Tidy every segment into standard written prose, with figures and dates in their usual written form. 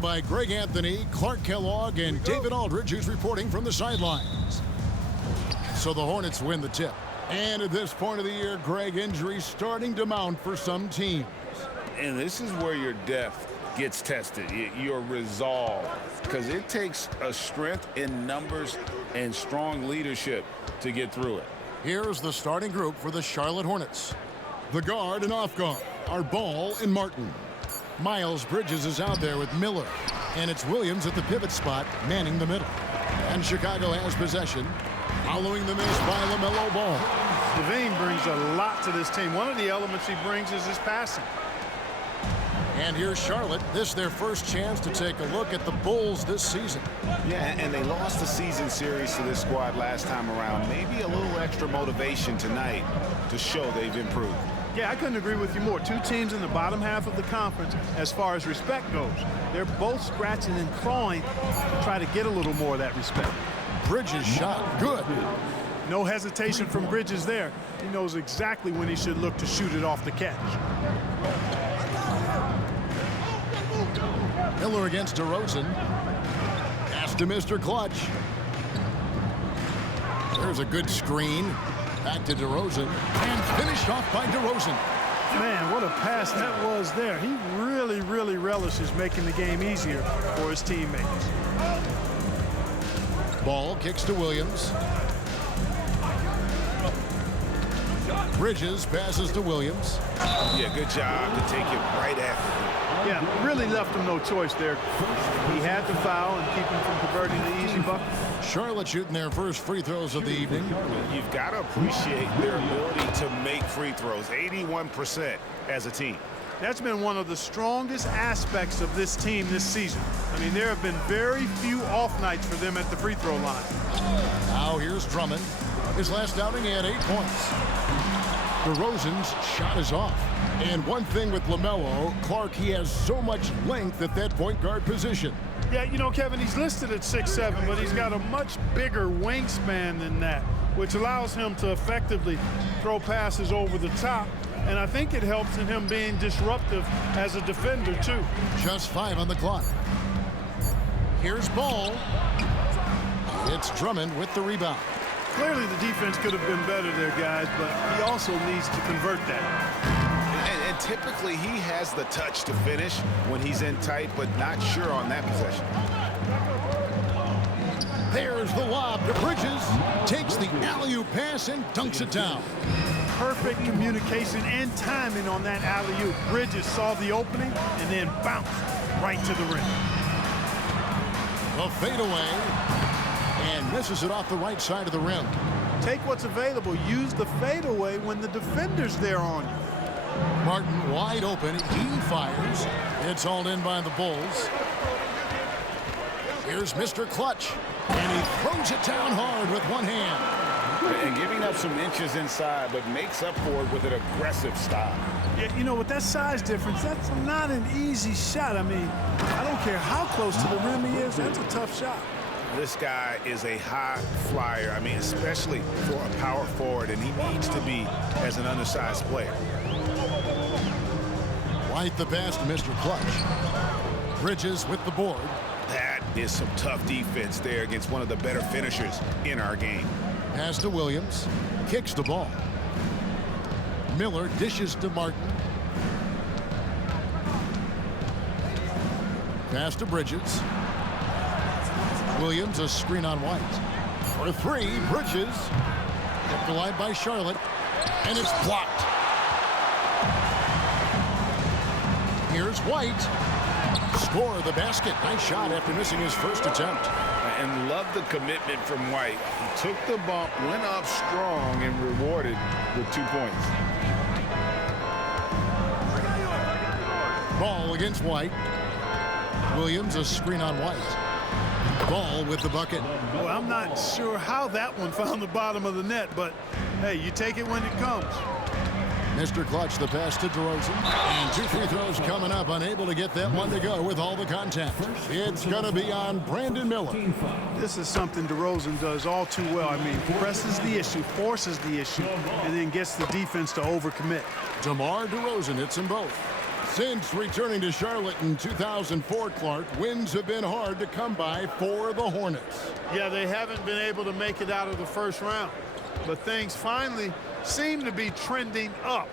By Greg Anthony, Clark Kellogg, and David Aldridge, who's reporting from the sidelines. So the Hornets win the tip. And at this point of the year, Greg, injuries starting to mount for some teams. And this is where your depth gets tested, your resolve, because it takes a strength in numbers and strong leadership to get through it. Here's the starting group for the Charlotte Hornets. The guard and off guard are Ball and Martin. Miles Bridges is out there with Miller, and it's Williams at the pivot spot, manning the middle. And Chicago has possession, following the miss by LaMelo Ball. Devine brings a lot to this team. One of the elements he brings is his passing. And here's Charlotte. This is their first chance to take a look at the Bulls this season. Yeah, and they lost the season series to this squad last time around. Maybe a little extra motivation tonight to show they've improved. Yeah, I couldn't agree with you more. Two teams in the bottom half of the conference as far as respect goes. They're both scratching and clawing to try to get a little more of that respect. Bridges shot good. No hesitation from Bridges there. He knows exactly when he should look to shoot it off the catch. Miller against DeRozan. Pass to Mr. Clutch. There's a good screen. Back to DeRozan. And finished off by DeRozan. Man, what a pass that was there. He really relishes making the game easier for his teammates. Ball kicks to Williams. Bridges passes to Williams. Yeah, good job to take it right after him. Yeah, really left him no choice there. He had to foul and keep him from converting the easy bucket. Charlotte shooting their first free throws of the evening. You've got to appreciate their ability to make free throws, 81% as a team. That's been one of the strongest aspects of this team this season. I mean, there have been very few off nights for them at the free throw line. Now here's Drummond. His last outing, he had 8 points. DeRozan's shot is off. And one thing with LaMelo, Clark, he has so much length at that point guard position. Yeah, you know, Kevin, he's listed at 6'7", but he's got a much bigger wingspan than that, which allows him to effectively throw passes over the top. And I think it helps in him being disruptive as a defender, too. Just 5 on the clock. Here's Ball. It's Drummond with the rebound. Clearly, the defense could have been better there, guys, but he also needs to convert that. And typically, he has the touch to finish when he's in tight, but not sure on that possession. There's the lob to Bridges. Takes the alley-oop pass and dunks it down. Perfect communication and timing on that alley-oop. Bridges saw the opening and then bounced right to the rim. A fadeaway. And misses it off the right side of the rim. Take what's available. Use the fadeaway when the defender's there on you. Martin wide open. He fires. It's hauled in by the Bulls. Here's Mr. Clutch. And he throws it down hard with one hand. And giving up some inches inside, but makes up for it with an aggressive stop. Yeah, you know, with that size difference, that's not an easy shot. I mean, I don't care how close to the rim he is. That's a tough shot. This guy is a high flyer. I mean, especially for a power forward, and he needs to be as an undersized player. White the pass to Mr. Clutch. Bridges with the board. That is some tough defense there against one of the better finishers in our game. Pass to Williams. Kicks the ball. Miller dishes to Martin. Pass to Bridges. Williams, a screen on White. For 3, Bridges. Kept alive by Charlotte. And it's blocked. Here's White. Score the basket. Nice shot after missing his first attempt. And love the commitment from White. He took the bump, went up strong, and rewarded with 2 points. Ball against White. Williams, a screen on White. Ball with the bucket. Well, I'm not sure how that one found the bottom of the net, but hey, you take it when it comes. Mr. Clutch, the pass to DeRozan. And 2 free throws coming up, unable to get that one to go with all the contact. It's going to be on Brandon Miller. This is something DeRozan does all too well. I mean, presses the issue, forces the issue, and then gets the defense to overcommit. DeMar DeRozan hits them both. Since returning to Charlotte in 2004, Clark, wins have been hard to come by for the Hornets. Yeah, they haven't been able to make it out of the first round. But things finally seem to be trending up.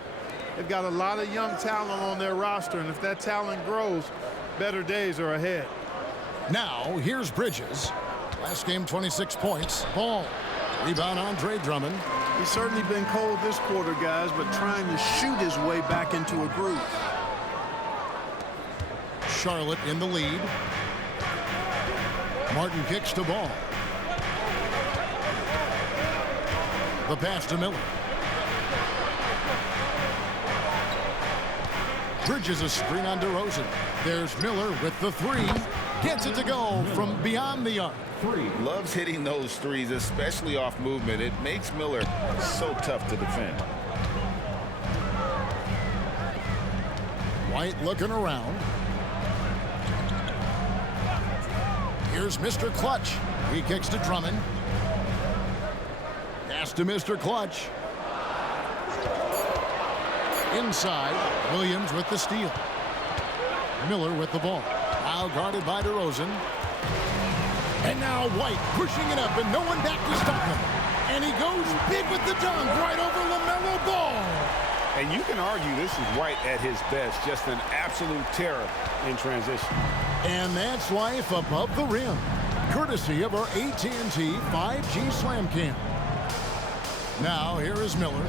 They've got a lot of young talent on their roster, and if that talent grows, better days are ahead. Now, here's Bridges. Last game, 26 points. Ball. Rebound, Andre Drummond. He's certainly been cold this quarter, guys, but trying to shoot his way back into a groove. Charlotte in the lead. Martin kicks to Ball. The pass to Miller. Bridges a screen on DeRozan. There's Miller with the three. Gets it to go from beyond the arc. Loves hitting those threes, especially off movement. It makes Miller so tough to defend. White looking around. Here's Mr. Clutch. He kicks to Drummond. Pass to Mr. Clutch. Inside, Williams with the steal. Miller with the ball. Now guarded by DeRozan. And now White pushing it up and no one back to stop him. And he goes big with the dunk right over LaMelo Ball. And you can argue this is White at his best, just an absolute terror in transition. And that's life above the rim, courtesy of our AT&T 5G Slam Cam. Now here is Miller.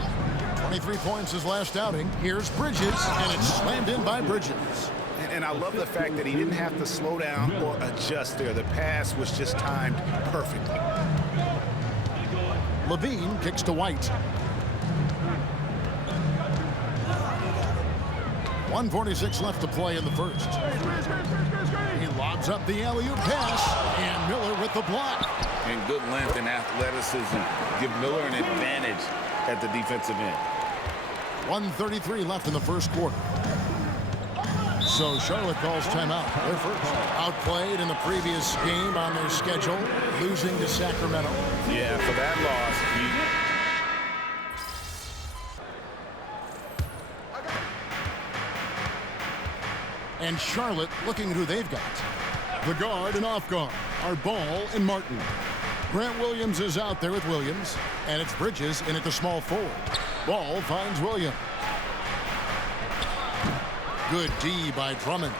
23 points his last outing. Here's Bridges, and it's slammed in by Bridges. And I love the fact that he didn't have to slow down or adjust there. The pass was just timed perfectly. Levine kicks to White. 1:46 left to play in the first. He lobs up the alley-oop pass, and Miller with the block. And good length and athleticism give Miller an advantage at the defensive end. 1:33 left in the first quarter. So Charlotte calls timeout. They're first. Outplayed in the previous game on their schedule, losing to Sacramento. Yeah, for that loss, And Charlotte looking at who they've got. The guard and off guard are Ball and Martin. Grant Williams is out there with Williams, and it's Bridges in at the small forward. Ball finds Williams. Good D by Drummond.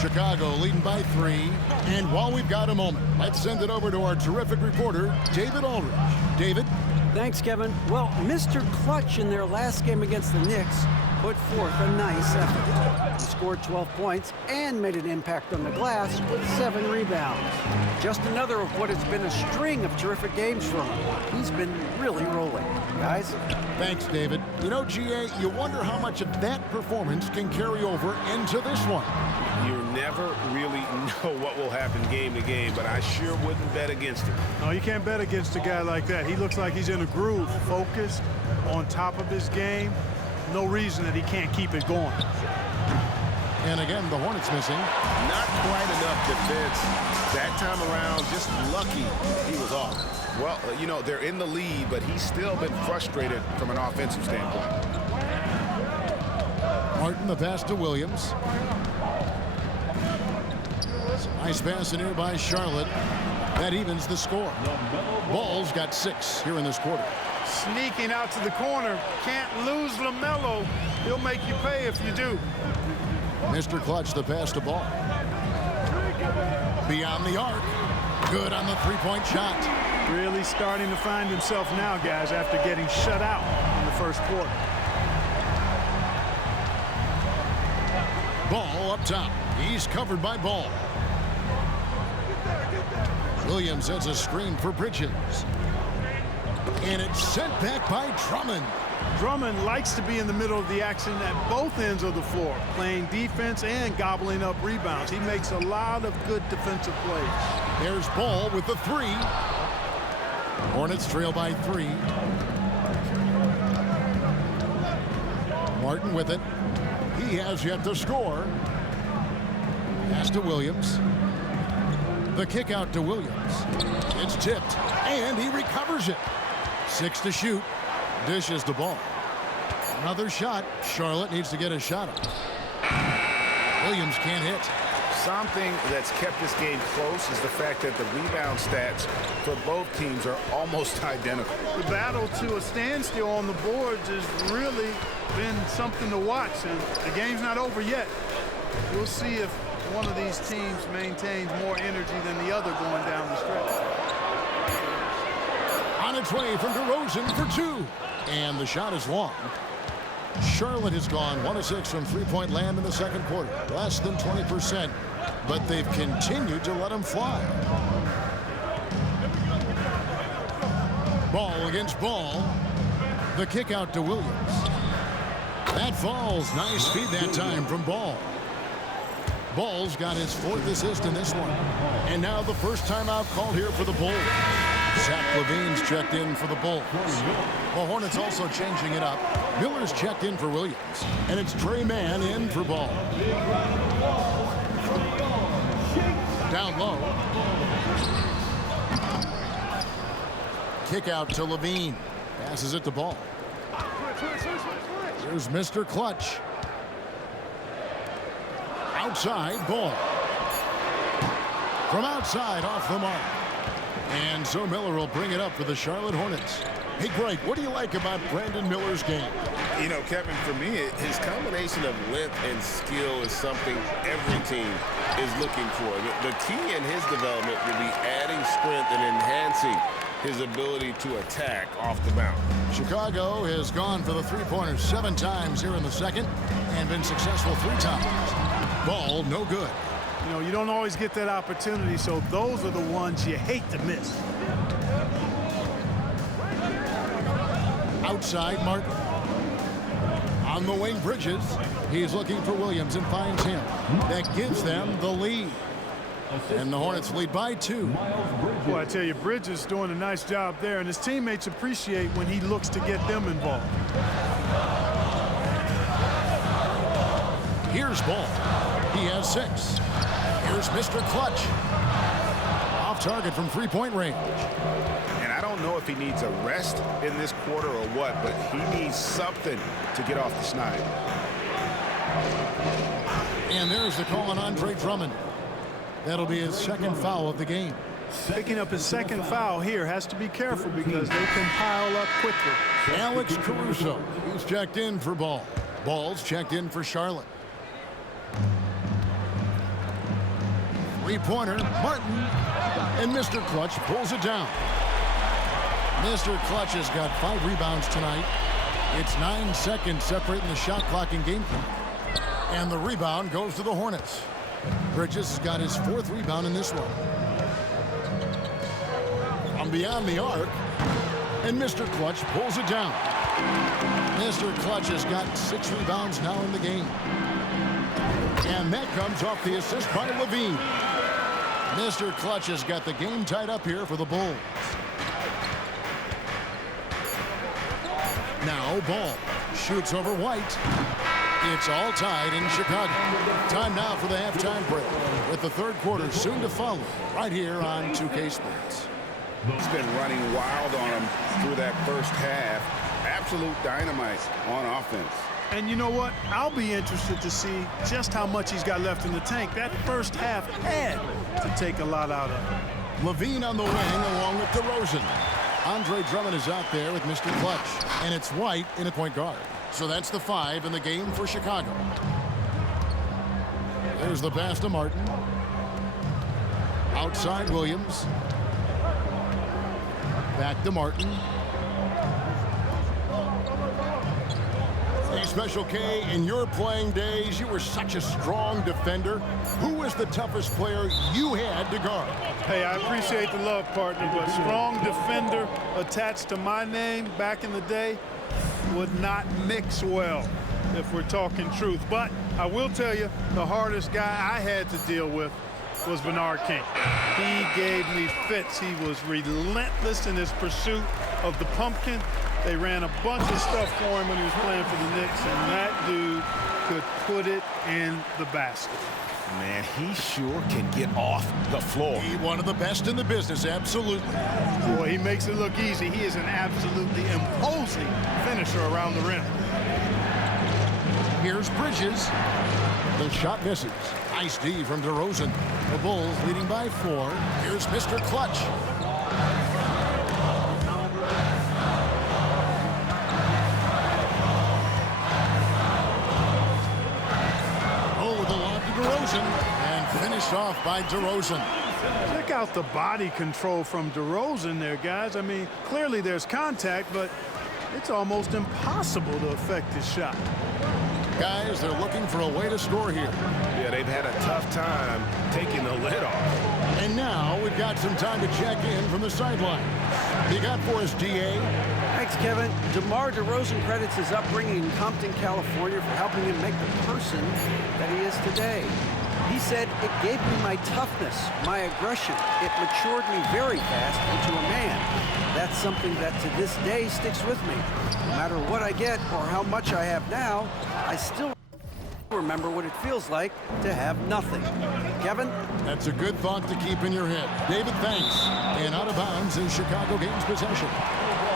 Chicago leading by 3. And while we've got a moment, let's send it over to our terrific reporter, David Aldridge. David? Thanks, Kevin. Well, Mr. Clutch in their last game against the Knicks put forth a nice effort. He scored 12 points and made an impact on the glass with 7 rebounds. Just another of what has been a string of terrific games from him. He's been really rolling, guys. Thanks, David. You know, GA, you wonder how much of that performance can carry over into this one. You never really know what will happen game to game, but I sure wouldn't bet against him. No, you can't bet against a guy like that. He looks like he's in a groove, focused, on top of his game. No reason that he can't keep it going. And again, the Hornets missing. Not quite enough defense that time around. Just lucky he was off. Well, you know, they're in the lead, but he's still been frustrated from an offensive standpoint. Martin, the pass to Williams. Nice pass in here by Charlotte. That evens the score. Ball's got 6 here in this quarter. Sneaking out to the corner. Can't lose LaMelo. He'll make you pay if you do. Mr. Clutch, the pass to Ball. Beyond the arc. Good on the three-point shot. Really starting to find himself now, guys, after getting shut out in the first quarter. Ball up top. He's covered by Ball. Williams has a screen for Bridges. And it's sent back by Drummond. Drummond likes to be in the middle of the action at both ends of the floor, playing defense and gobbling up rebounds. He makes a lot of good defensive plays. There's Ball with the 3. Hornets trail by 3. Martin with it. He has yet to score. Pass to Williams. The kick out to Williams. It's tipped, and he recovers it. 6 to shoot. Dishes the ball. Another shot. Charlotte needs to get a shot up. Williams can't hit. Something that's kept this game close is the fact that the rebound stats for both teams are almost identical. The battle to a standstill on the boards has really been something to watch, and the game's not over yet. We'll see if one of these teams maintains more energy than the other going down the stretch. On its way from DeRozan for two. And the shot is long. Charlotte has gone 1 of 6 from three-point land in the second quarter. Less than 20%, but they've continued to let them fly. Ball against Ball. The kick out to Williams. That falls. Nice feed that time from Ball. Ball's got his 4th assist in this one. And now the first timeout called here for the Bulls. Zach LaVine's checked in for the Bulls. The Hornets also changing it up. Miller's checked in for Williams. And it's Trey Mann in for Ball. Down low. Kick out to LaVine. Passes it to Ball. Here's Mr. Clutch. Outside, Ball. From outside, off the mark. And so Miller will bring it up for the Charlotte Hornets. Hey, Greg, what do you like about Brandon Miller's game? You know, Kevin, for me, his combination of length and skill is something every team is looking for. The key in his development will be adding strength and enhancing his ability to attack off the bounce. Chicago has gone for the three-pointers 7 times here in the second and been successful 3 times. Ball, no good. You know, you don't always get that opportunity, so those are the ones you hate to miss. Outside, Martin. On the wing, Bridges. He's looking for Williams and finds him. That gives them the lead. And the Hornets lead by 2. Boy, I tell you, Bridges is doing a nice job there, and his teammates appreciate when he looks to get them involved. Here's Ball. He has 6. Here's Mr. Clutch. Off target from three-point range. And I don't know if he needs a rest in this quarter or what, but he needs something to get off the schneid. And there's the call on Andre Drummond. That'll be his 2nd foul of the game. Picking up his 2nd foul here, has to be careful because they can pile up quickly. Alex Caruso. He's checked in for Ball. Ball's checked in for Charlotte. Three-pointer, Martin. And Mr. Clutch pulls it down. Mr. Clutch has got 5 rebounds tonight. It's 9 seconds separating the shot clock and game clock. And the rebound goes to the Hornets. Bridges has got his 4th rebound in this one. From beyond the arc. And Mr. Clutch pulls it down. Mr. Clutch has got 6 rebounds now in the game. And that comes off the assist by LaVine. Mr. Clutch has got the game tied up here for the Bulls. Now Ball shoots over White. It's all tied in Chicago. Time now for the halftime break, with the 3rd quarter soon to follow right here on 2K Sports. He's been running wild on him through that first half. Absolute dynamite on offense. And you know what? I'll be interested to see just how much he's got left in the tank. That first half had to take a lot out of him. LaVine on the wing along with DeRozan. Andre Drummond is out there with Mr. Clutch. And it's White in a point guard. So that's the 5 in the game for Chicago. There's the pass to Martin. Outside Williams. Back to Martin. Hey, Special K, in your playing days, you were such a strong defender. Who was the toughest player you had to guard? Hey, I appreciate the love, partner, but strong defender attached to my name back in the day would not mix well, if we're talking truth. But I will tell you, the hardest guy I had to deal with was Bernard King. He gave me fits. He was relentless in his pursuit of the pumpkin. They ran a bunch of stuff for him when he was playing for the Knicks, and that dude could put it in the basket. Man, he sure can get off the floor. He one of the best in the business, absolutely. Boy, he makes it look easy. He is an absolutely imposing finisher around the rim. Here's Bridges. The shot misses. Nice D from DeRozan. The Bulls leading by 4. Here's Mr. Clutch. Oh, the lob to DeRozan. And finished off by DeRozan. Check out the body control from DeRozan there, guys. I mean, clearly there's contact, but it's almost impossible to affect his shot. Guys, they're looking for a way to score here. Yeah, they've had a tough time taking the lid off. And now we've got some time to check in from the sideline. You got for us, D.A.? Thanks, Kevin. DeMar DeRozan credits his upbringing in Compton, California for helping him make the person that he is today. He said, "It gave me my toughness, my aggression. It matured me very fast into a man. That's something that to this day sticks with me. No matter what I get or how much I have now, I still remember what it feels like to have nothing." Kevin? That's a good thought to keep in your head. David, thanks. And out of bounds is Chicago gains possession.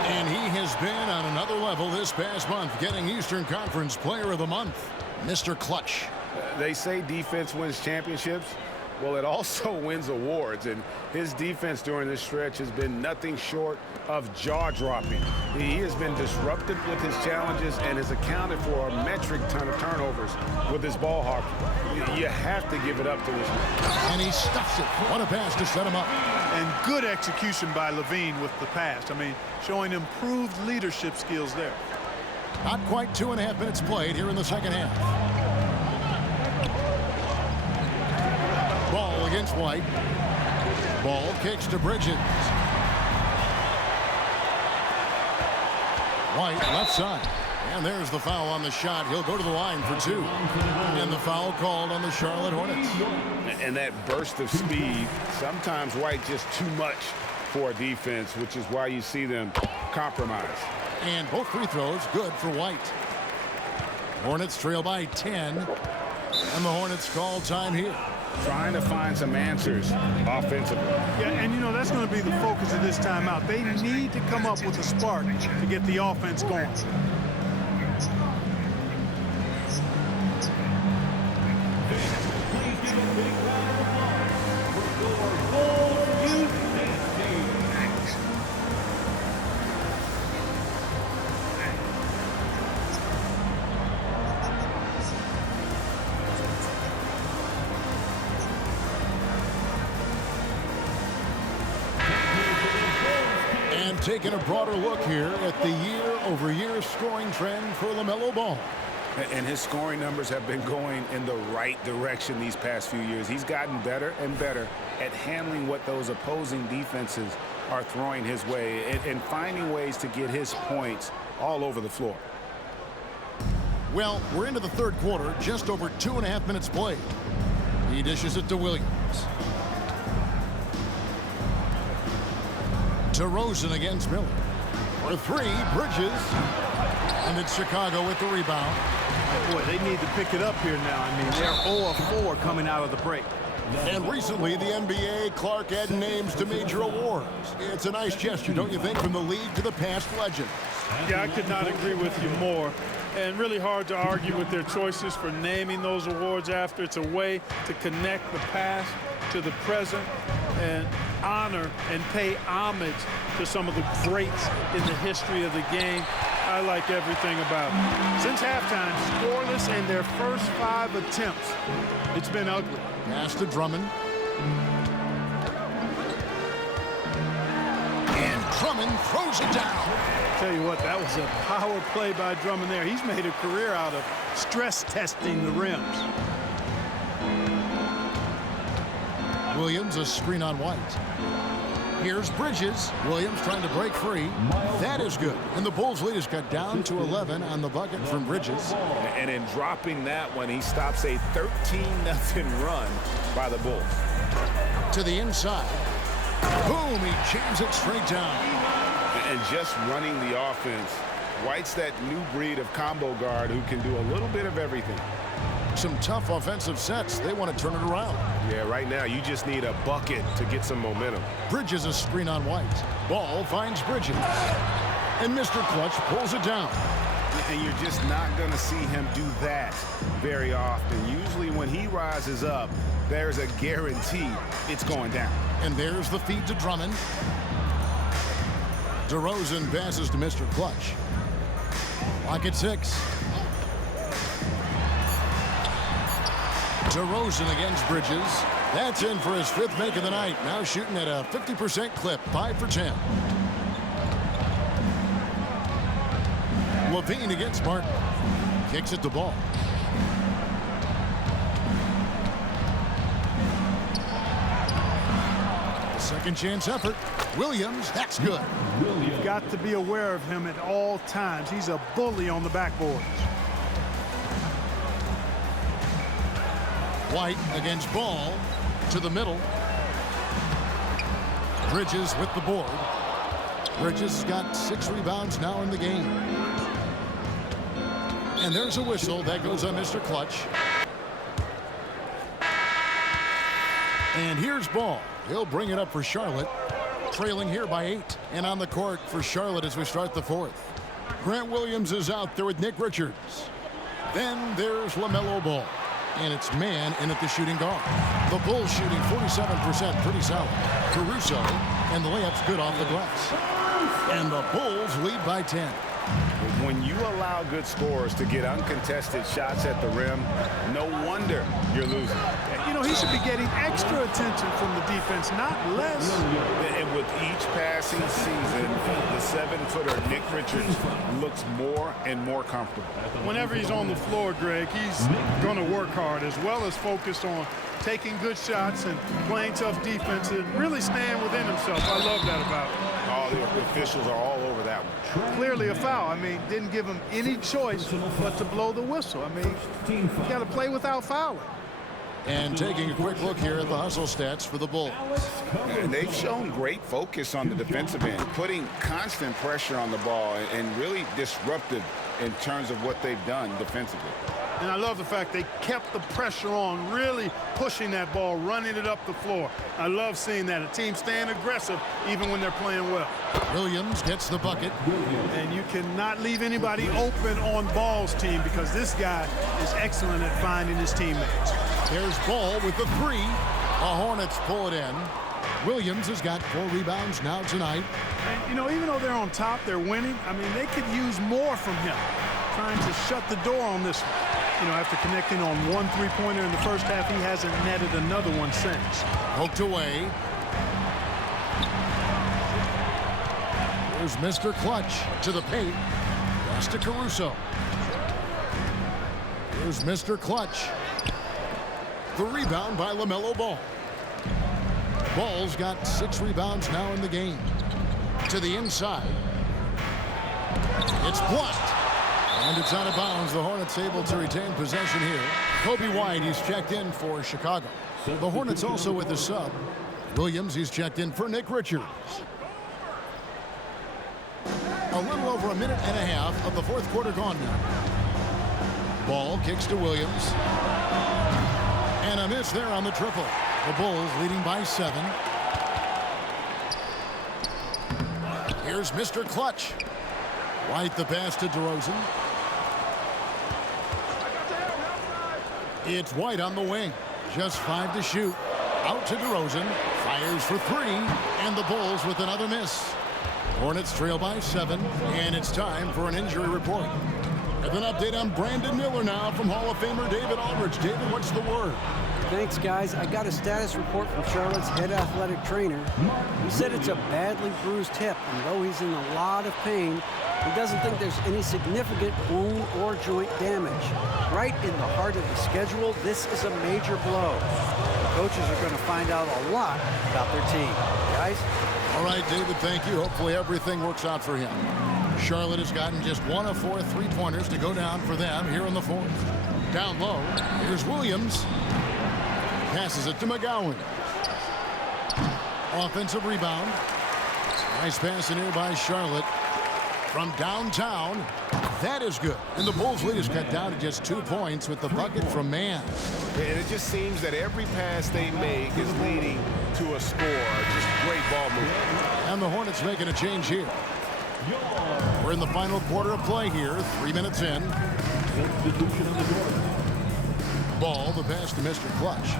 And he has been on another level this past month, getting Eastern Conference Player of the Month, Mr. Clutch. They say defense wins championships. Well, it also wins awards, and his defense during this stretch has been nothing short of jaw-dropping. He has been disruptive with his challenges and has accounted for a metric ton of turnovers with his ball hockey. You have to give it up to this man. And he stuffs it. What a pass to set him up. And good execution by Levine with the pass. I mean, showing improved leadership skills there. Not quite 2.5 minutes played here in the second half. Ball against White. Ball kicks to Bridges. White left side. And there's the foul on the shot. He'll go to the line for 2. And the foul called on the Charlotte Hornets. And that burst of speed, sometimes White just too much for a defense, which is why you see them compromise. And both free throws good for White. Hornets trail by 10. And the Hornets call time here. Trying to find some answers offensively. Yeah, and you know, that's going to be the focus of this timeout. They need to come up with a spark to get the offense going. Taking a broader look here at the year-over-year scoring trend for LaMelo Ball. And his scoring numbers have been going in the right direction these past few years. He's gotten better and better at handling what those opposing defenses are throwing his way and finding ways to get his points all over the floor. Well, we're into the third quarter, just over 2.5 minutes played. He dishes it to Williams. DeRozan against Miller. For 3, Bridges. And it's Chicago with the rebound. Boy, they need to pick it up here now. I mean, they're 0 of 4 coming out of the break. And recently, the NBA, Clark added names to major awards. It's a nice gesture, don't you think, from the league to the past legends? Yeah, I could not agree with you more. And really hard to argue with their choices for naming those awards after. It's a way to connect the past to the present and honor and pay homage to some of the greats in the history of the game. I like everything about it. Since halftime, scoreless in their first 5 attempts. It's been ugly. Pass to Drummond. And Drummond throws it down. Tell you what, that was a power play by Drummond there. He's made a career out of stress testing the rims. Williams, a screen on White. Here's Bridges. Williams trying to break free. That is good. And the Bulls lead is cut down to 11 on the bucket from Bridges. And in dropping that one, he stops a 13-0 run by the Bulls. To the inside. Boom, he jams it straight down. And just running the offense, White's that new breed of combo guard who can do a little bit of everything. Some tough offensive sets. They want to turn it around. Yeah, right now you just need a bucket to get some momentum. Bridges a screen on White. Ball finds Bridges. And Mr. Clutch pulls it down. And you're just not going to see him do that very often. Usually when he rises up, there's a guarantee it's going down. And there's the feed to Drummond. DeRozan passes to Mr. Clutch. Lock at 6. DeRozan against Bridges. That's in for his 5th make of the night. Now shooting at a 50% clip, 5 for 10. Levine against Martin. Kicks at the ball. A second chance effort. Williams, that's good. You've got to be aware of him at all times. He's a bully on the backboard. White against Ball to the middle. Bridges with the board. Bridges has got 6 rebounds now in the game. And there's a whistle that goes on Mr. Clutch. And here's Ball. He'll bring it up for Charlotte. Trailing here by 8. And on the court for Charlotte as we start the 4th. Grant Williams is out there with Nick Richards. Then there's LaMelo Ball. And it's man in at the shooting guard. The Bulls shooting 47%, pretty solid. Caruso, and the layup's good off the glass. And the Bulls lead by 10. When you allow good scorers to get uncontested shots at the rim, no wonder you're losing. You know, he should be getting extra attention from the defense, not less. And with each passing season, the 7-footer Nick Richards looks more and more comfortable. Whenever he's on the floor, Greg, he's going to work hard as well as focus on taking good shots and playing tough defense and really staying within himself. I love that about him. All the officials are all over that one. Clearly a foul. I mean, didn't give him any choice but to blow the whistle. I mean, you got to play without fouling. And taking a quick look here at the hustle stats for the Bulls. And they've shown great focus on the defensive end, putting constant pressure on the ball and really disruptive in terms of what they've done defensively. And I love the fact they kept the pressure on, really pushing that ball, running it up the floor. I love seeing that. A team staying aggressive even when they're playing well. Williams gets the bucket. And you cannot leave anybody open on Ball's team because this guy is excellent at finding his teammates. There's Ball with the 3. The Hornets pull it in. Williams has got 4 rebounds now tonight. And, you know, even though they're on top, they're winning. I mean, they could use more from him. Trying to shut the door on this one. You know, after connecting on 1 3-pointer in the first half, he hasn't netted another one since. Poked away. Here's Mr. Clutch to the paint. Pass to Caruso. Here's Mr. Clutch. The rebound by LaMelo Ball. Ball's got 6 rebounds now in the game. To the inside. It's blocked. And it's out of bounds. The Hornets able to retain possession here. Kobe White, he's checked in for Chicago. The Hornets also with the sub. Williams, he's checked in for Nick Richards. A little over a minute and a half of the 4th quarter gone now. Ball kicks to Williams. And a miss there on the triple. The Bulls leading by 7. Here's Mr. Clutch. White the pass to DeRozan. It's White on the wing. Just 5 to shoot. Out to DeRozan. Fires for 3. And the Bulls with another miss. Hornets trail by 7. And it's time for an injury report. With an update on Brandon Miller now from Hall of Famer David Aldridge. David, what's the word? Thanks, guys. I got a status report from Charlotte's head athletic trainer. He said it's a badly bruised hip, and though he's in a lot of pain, he doesn't think there's any significant bone or joint damage. Right in the heart of the schedule, this is a major blow. The coaches are going to find out a lot about their team. Guys? All right, David, thank you. Hopefully everything works out for him. Charlotte has gotten just 1 of 4 3-pointers to go down for them here in the 4th. Down low, here's Williams. Passes it to McGowan. Offensive rebound. Nice pass in here by Charlotte. From downtown, that is good. And the Bulls' lead is cut down to just 2 points with the bucket from Mann. And it just seems that every pass they make is leading to a score. Just great ball movement. And the Hornets making a change here. We're in the final quarter of play here, 3 minutes in. Ball, the pass to Mr. Clutch.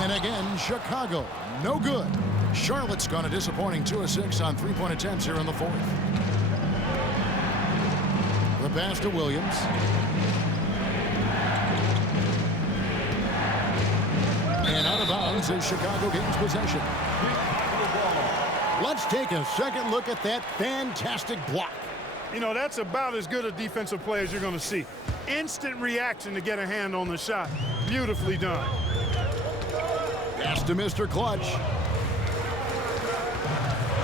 And again, Chicago, no good. Charlotte's gone a disappointing 2 of 6 on three-point attempts here in the fourth. The pass to Williams. And out of bounds as Chicago gains possession. Let's take a second look at that fantastic block. You know, that's about as good a defensive play as you're going to see. Instant reaction to get a hand on the shot. Beautifully done. Pass to Mr. Clutch.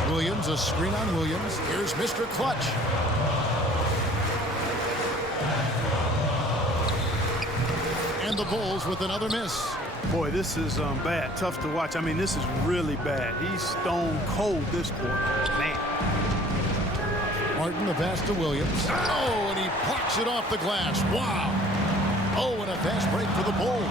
Williams, a screen on Williams. Here's Mr. Clutch. And the Bulls with another miss. Boy, this is bad. Tough to watch. I mean, this is really bad. He's stone cold this quarter. Man. Martin, the pass to Williams. Oh, and he plucks it off the glass. Wow. Oh, and a fast break for the Bulls.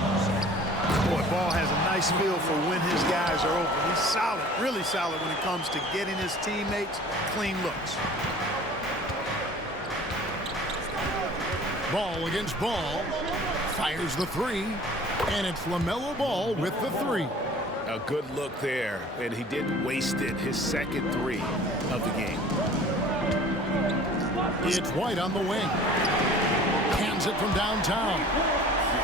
Boy, Ball has a nice feel for when his guys are open. He's solid, really solid when it comes to getting his teammates clean looks. Ball against Ball. Fires the three. And it's LaMelo Ball with the three. A good look there, and he didn't waste it. His second three of the game. It's White on the wing. Hands it from downtown.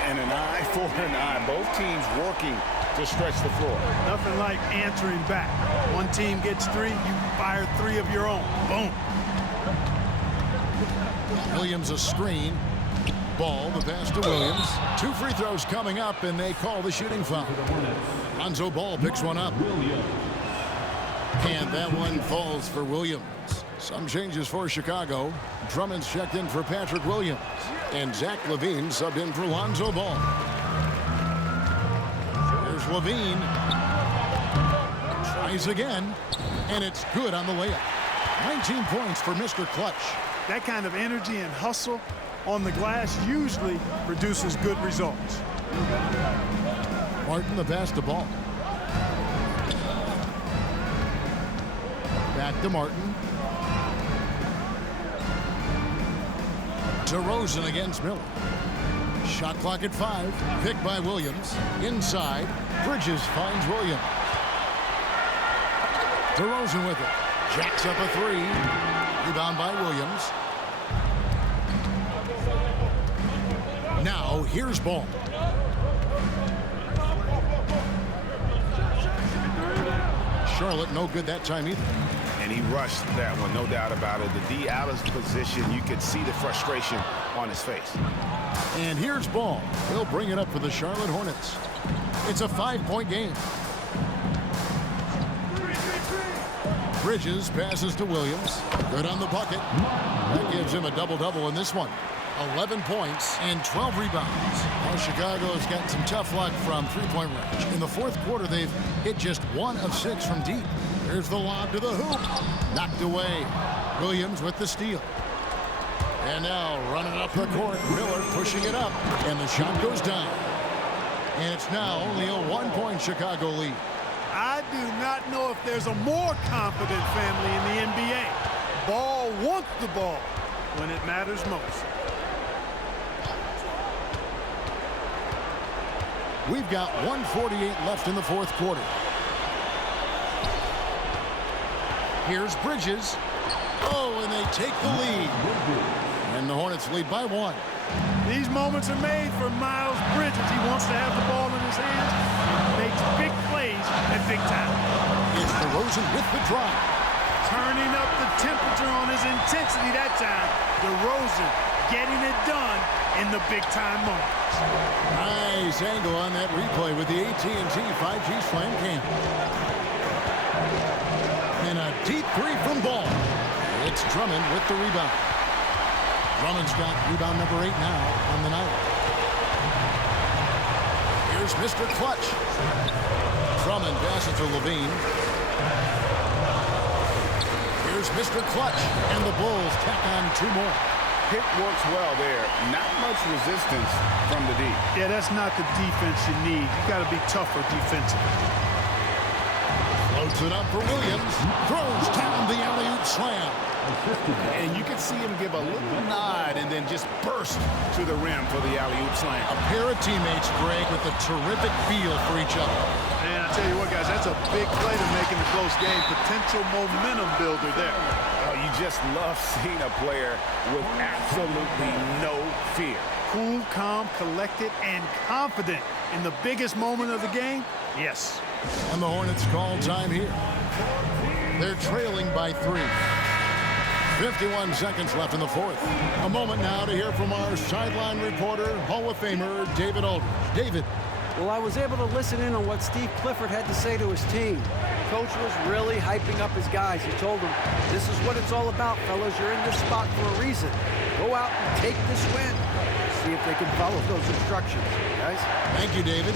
And an eye for an eye. Both teams working to stretch the floor. Nothing like answering back. One team gets three, you fire three of your own. Boom. Williams a screen. Ball, the pass to Williams. 2 free throws coming up, and they call the shooting foul. Lonzo Ball picks one up. And that one falls for Williams. Some changes for Chicago. Drummond's checked in for Patrick Williams. And Zach LaVine subbed in for Lonzo Ball. Here's LaVine. Tries again. And it's good on the layup. 19 points for Mr. Clutch. That kind of energy and hustle on the glass usually produces good results. Martin, the pass to Ball. Back to Martin. DeRozan against Miller. Shot clock at 5. Picked by Williams. Inside. Bridges finds Williams. DeRozan with it. Jacks up a 3. Rebound by Williams. Now, here's Ball. Charlotte, no good that time either. And he rushed that one, no doubt about it. The D out of position, you could see the frustration on his face. And here's Ball. He'll bring it up for the Charlotte Hornets. It's a 5-point game. Bridges passes to Williams. Good on the bucket. That gives him a double-double in this one. 11 points and 12 rebounds. Well, Chicago's got some tough luck from three-point range. In the fourth quarter, they've hit just 1 of 6 from deep. Here's the lob to the hoop. Knocked away. Williams with the steal. And now running up the court, Miller pushing it up. And the shot goes down. And it's now only a 1-point Chicago lead. I do not know if there's a more confident family in the NBA. Ball wants the ball when it matters most. We've got 1:48 left in the fourth quarter. Here's Bridges. Oh, and they take the lead. And the Hornets lead by 1. These moments are made for Miles Bridges. He wants to have the ball in his hands. He makes big plays at big time. It's DeRozan with the drive. Turning up the temperature on his intensity that time. DeRozan getting it done in the big-time moments. Nice angle on that replay with the AT&T 5G Slam Cam. And a deep 3 from Ball. It's Drummond with the rebound. Drummond's got rebound number 8 now on the night. Here's Mr. Clutch. Drummond passes to LaVine. Here's Mr. Clutch. And the Bulls tack on 2 more. Pick works well there. Not much resistance from the D. Yeah, that's not the defense you need. You got to be tougher defensively. Loads it up for Williams. Throws down the alley-oop slam. And you can see him give a little nod and then just burst to the rim for the alley-oop slam. A pair of teammates, Greg, with a terrific feel for each other. And I tell you what, guys, that's a big play to make in a close game. Potential momentum builder there. You just love seeing a player with absolutely no fear. Cool, calm, collected, and confident in the biggest moment of the game. Yes. And the Hornets call time here. They're trailing by 3. 51 seconds left in the fourth. A moment now to hear from our sideline reporter, Hall of Famer David Aldridge. David. Well, I was able to listen in on what Steve Clifford had to say to his team. Coach was really hyping up his guys. He told them, this is what it's all about, fellas. You're in this spot for a reason. Go out and take this win. See if they can follow those instructions, guys. Thank you, David.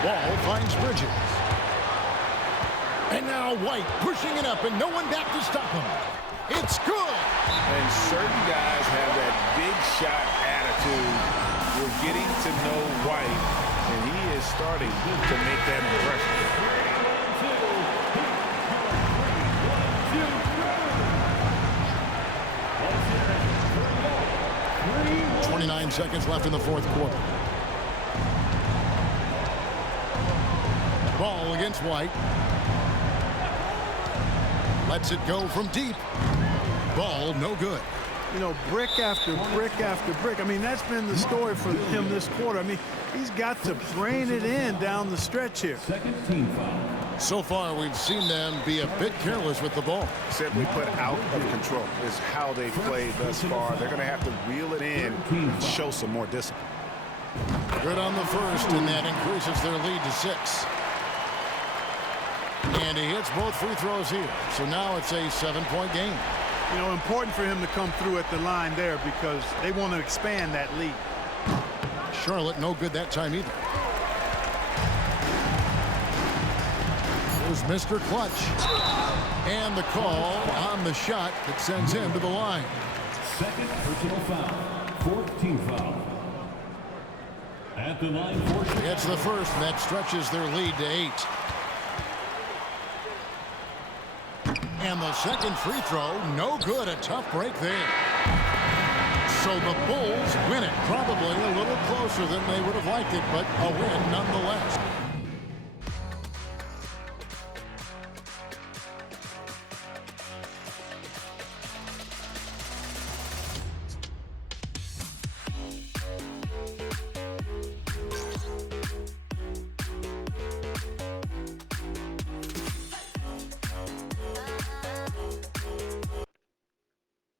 Ball finds Bridges. And now White pushing it up and no one back to stop him. It's good. And certain guys have that big shot attitude. We're getting to know White, and he is starting to make that impression. 29 seconds left in the fourth quarter. Ball against White. Lets it go from deep. Ball no good. You know, brick after brick after brick. I mean, that's been the story for him this quarter. I mean, he's got to brain it in down the stretch here. Second team foul. So far, we've seen them be a bit careless with the ball. Simply put, out of control is how they've played thus far. They're going to have to reel it in and show some more discipline. Good on the first, and that increases their lead to 6. And he hits both free throws here. So now it's a 7-point game. You know, important for him to come through at the line there because they want to expand that lead. Charlotte no good that time either. Here's Mr. Clutch. And the call on the shot that sends him to the line. Second personal foul. 14 foul. At the line for Chicago. It's the first, and that stretches their lead to 8. And the second free throw, no good. A tough break there. So the Bulls win it. Probably a little closer than they would have liked it, but a win nonetheless.